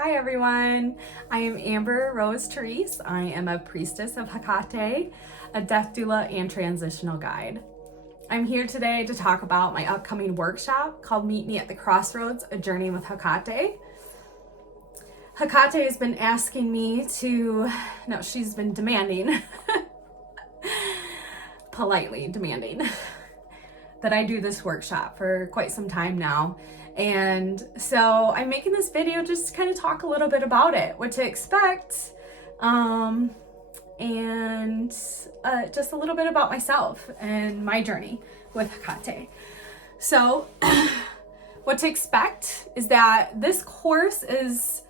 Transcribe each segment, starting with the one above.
Hi everyone, I am Amber Rose Therese. I am a priestess of Hekate, a death doula and transitional guide. I'm here today to talk about my upcoming workshop called Meet Me at the Crossroads, A Journey with Hekate. Hekate has been asking me to, no, she's been demanding, politely demanding, that I do this workshop for quite some time now. And so I'm making this video just to kind of talk a little bit about it, what to expect, and just a little bit about myself and my journey with Hekate. So what to expect is that this course is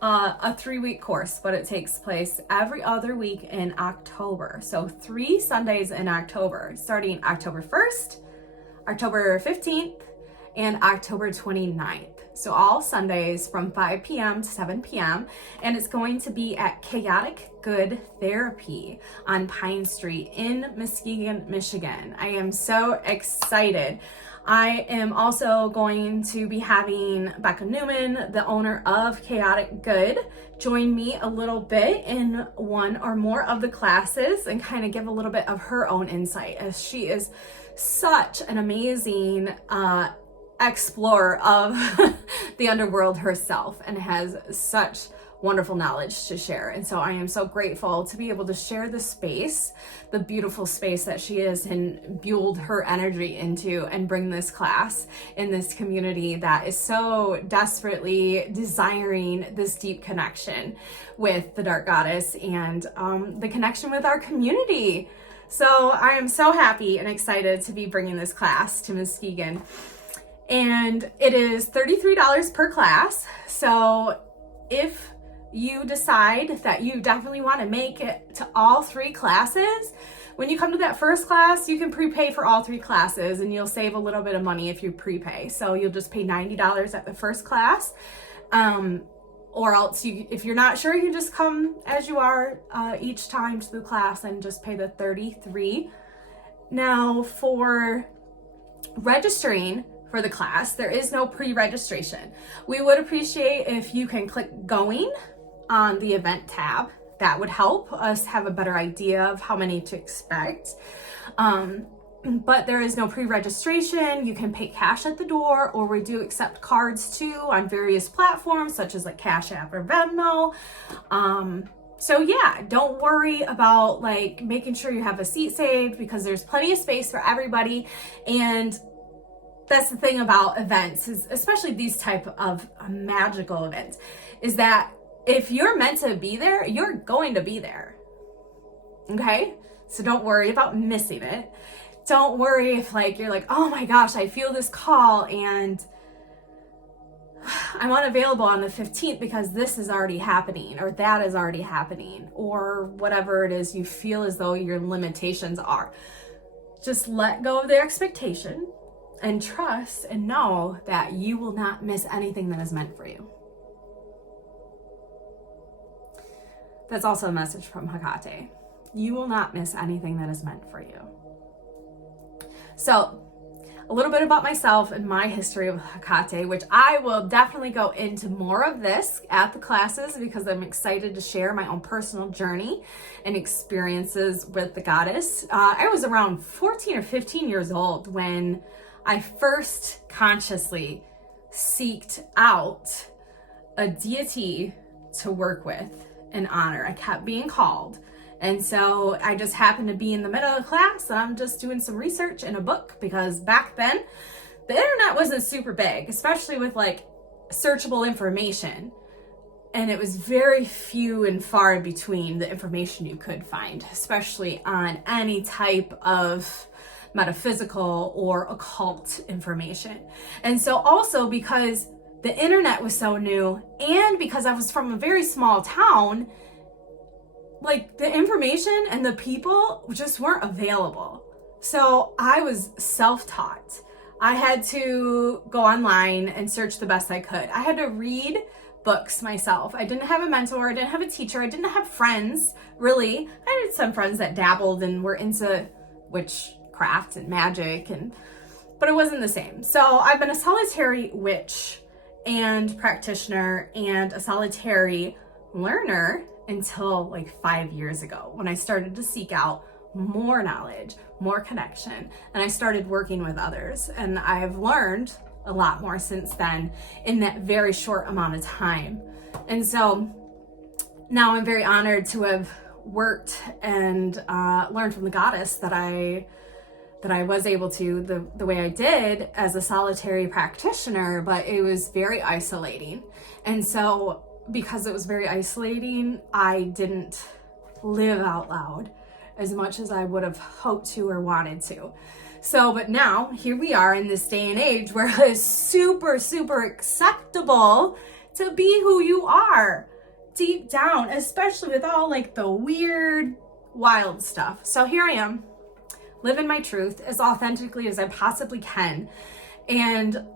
a 3-week course, but it takes place every other week in October. So 3 Sundays in October, starting October 1st, October 15th, and October 29th. So all Sundays from 5 p.m. to 7 p.m. And it's going to be at Chaotic Good Therapy on Pine Street in Muskegon, Michigan. I am so excited. I am also going to be having Becca Newman, the owner of Chaotic Good, join me a little bit in one or more of the classes and kind of give a little bit of her own insight, as she is such an amazing explorer of the underworld herself and has such wonderful knowledge to share. And so I am so grateful to be able to share the space, the beautiful space that she has imbued her energy into, and bring this class in this community that is so desperately desiring this deep connection with the Dark Goddess and the connection with our community. So I am so happy and excited to be bringing this class to Muskegon. And it is $33 per class. So if you decide that you definitely want to make it to all 3 classes, when you come to that first class, you can prepay for all 3 classes and you'll save a little bit of money if you prepay. So you'll just pay $90 at the first class. Or else, if you're not sure, you just come as you are each time to the class and just pay the $33. Now, for registering for the class, there is no pre-registration. We would appreciate if you can click going on the event tab. That would help us have a better idea of how many to expect. But there is no pre-registration. You can pay cash at the door, or we do accept cards too on various platforms such as like Cash App or Venmo. So yeah, don't worry about like making sure you have a seat saved, because there's plenty of space for everybody. And that's the thing about events, is especially these type of magical events, is that if you're meant to be there, you're going to be there. Okay? So don't worry about missing it. Don't worry if like you're like, oh my gosh, I feel this call and I'm unavailable on the 15th because this is already happening, or that is already happening, or whatever it is you feel as though your limitations are. Just let go of the expectation and trust and know that you will not miss anything that is meant for you. That's also a message from Hekate. You will not miss anything that is meant for you. So, a little bit about myself and my history with Hekate, which I will definitely go into more of this at the classes, because I'm excited to share my own personal journey and experiences with the goddess. I was around 14 or 15 years old when I first consciously seeked out a deity to work with and honor. I kept being called. And so I just happened to be in the middle of the class and I'm just doing some research in a book, because back then the internet wasn't super big, especially with like searchable information. And it was very few and far in between the information you could find, especially on any type of metaphysical or occult information. And so also because the internet was so new, and because I was from a very small town, like the information and the people just weren't available. So I was self-taught. I had to go online and search the best I could. I had to read books myself. I didn't have a mentor. I didn't have a teacher. I didn't have friends, really. I had some friends that dabbled and were into witchcraft and magic, but it wasn't the same. So I've been a solitary witch and practitioner and a solitary learner until like 5 years ago, when I started to seek out more knowledge, more connection, and I started working with others. And I've learned a lot more since then in that very short amount of time. And so now I'm very honored to have worked and learned from the goddess that I was able to the way I did as a solitary practitioner, but it was very isolating. And so because it was very isolating, I didn't live out loud as much as I would have hoped to or wanted to. So, but now here we are in this day and age where it is super, super acceptable to be who you are deep down, especially with all like the weird, wild stuff. So here I am, living my truth as authentically as I possibly can. And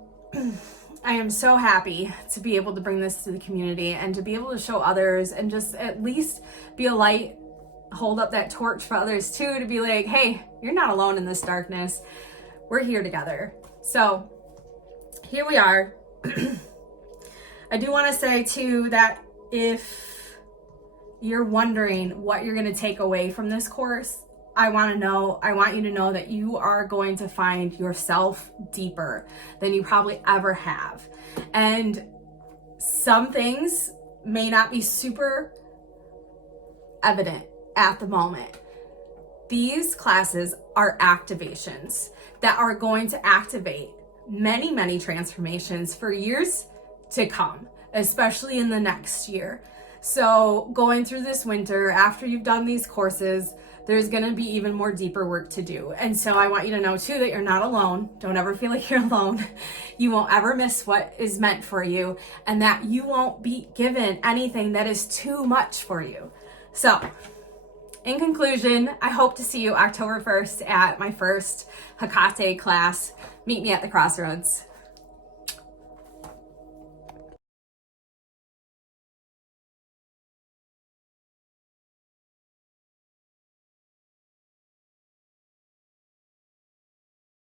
I am so happy to be able to bring this to the community and to be able to show others and just at least be a light, hold up that torch for others too, to be like, hey, you're not alone in this darkness. We're here together. So here we are. I do want to say too that if you're wondering what you're going to take away from this course, I want you to know that you are going to find yourself deeper than you probably ever have. And some things may not be super evident at the moment. These classes are activations that are going to activate many, many transformations for years to come, especially in the next year. So going through this winter, after you've done these courses, there's going to be even more deeper work to do. And so I want you to know too that you're not alone. Don't ever feel like you're alone. You won't ever miss what is meant for you, and that you won't be given anything that is too much for you. So in conclusion, I hope to see you October 1st at my first Hekate class. Meet me at the Crossroads.